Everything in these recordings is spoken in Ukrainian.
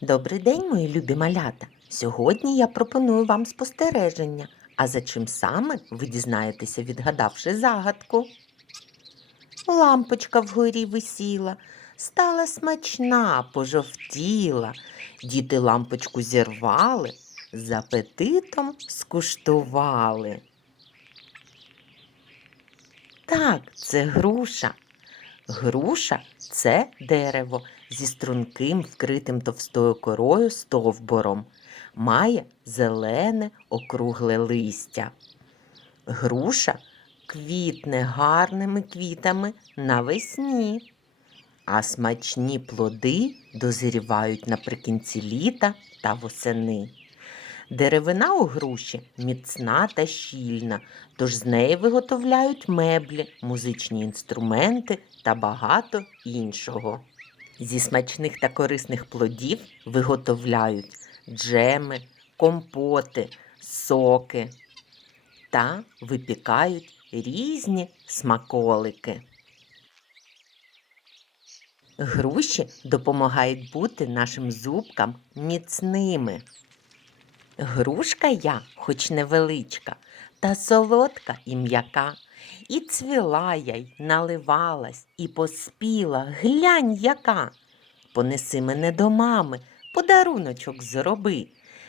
Добрий день, мої любі малята. Сьогодні я пропоную вам спостереження. А за чим саме ви дізнаєтеся, відгадавши загадку? Лампочка вгорі висіла, стала смачна, пожовтіла. Діти лампочку зірвали, з апетитом скуштували. Так, це груша. Груша це дерево зі струнким, вкритим товстою корою стовбором. Має зелене округле листя. Груша квітне гарними квітами навесні, а смачні плоди дозрівають наприкінці літа та восени. Деревина у груші міцна та щільна, тож з неї виготовляють меблі, музичні інструменти та багато іншого. Зі смачних та корисних плодів виготовляють джеми, компоти, соки та випікають різні смаколики. Груші допомагають бути нашим зубкам міцними. Грушка я, хоч невеличка, та солодка і м'яка. І цвіла я й наливалась, і поспіла, глянь яка. Понеси мене до мами, подаруночок зроби.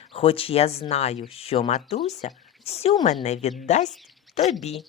Хоч я знаю, що матуся всю мене віддасть тобі.